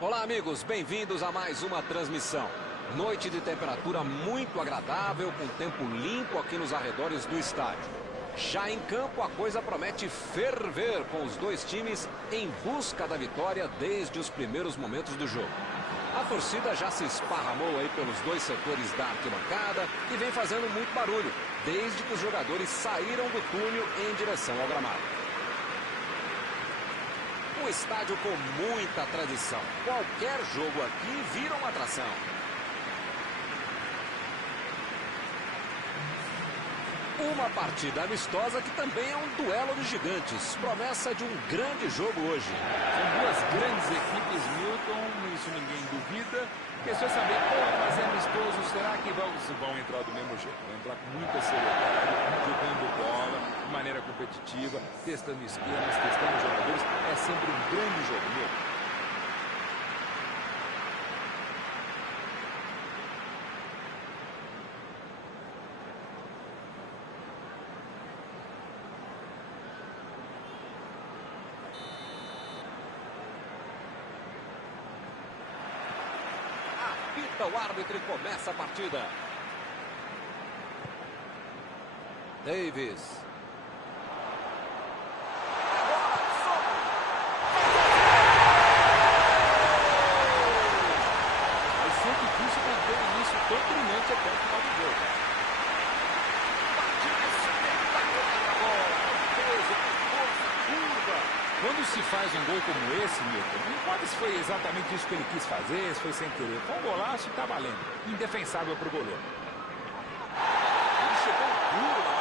Olá, amigos, bem-vindos a mais uma transmissão. Noite de temperatura muito agradável, com tempo limpo aqui nos arredores do estádio. Já em campo, a coisa promete ferver, com os dois times em busca da vitória desde os primeiros momentos do jogo. A torcida já se esparramou aí pelos dois setores da arquibancada e vem fazendo muito barulho, desde que os jogadores saíram do túnel em direção ao gramado. Um estádio com muita tradição. Qualquer jogo aqui vira uma atração. Uma partida amistosa que também é um duelo de gigantes. Promessa de um grande jogo hoje. São duas grandes equipes, Milton, isso ninguém duvida. Questão é saber, mas é amistoso, será que vão entrar do mesmo jeito? Vão entrar com muita seriedade, jogando bola, de maneira competitiva, testando esquemas, testando jogadores. É sempre um grande jogo, Milton. O árbitro e começa a partida. Davis. Vai ser difícil manter o início tão brilhante até o final do jogo. Partida espetacular da bola. Peso, força, curva. Quando se faz um gol como esse, Milton, não importa se foi exatamente isso que ele quis fazer, se foi sem querer. Foi um golaço e tá valendo. Indefensável pro goleiro. Ele chegou duro na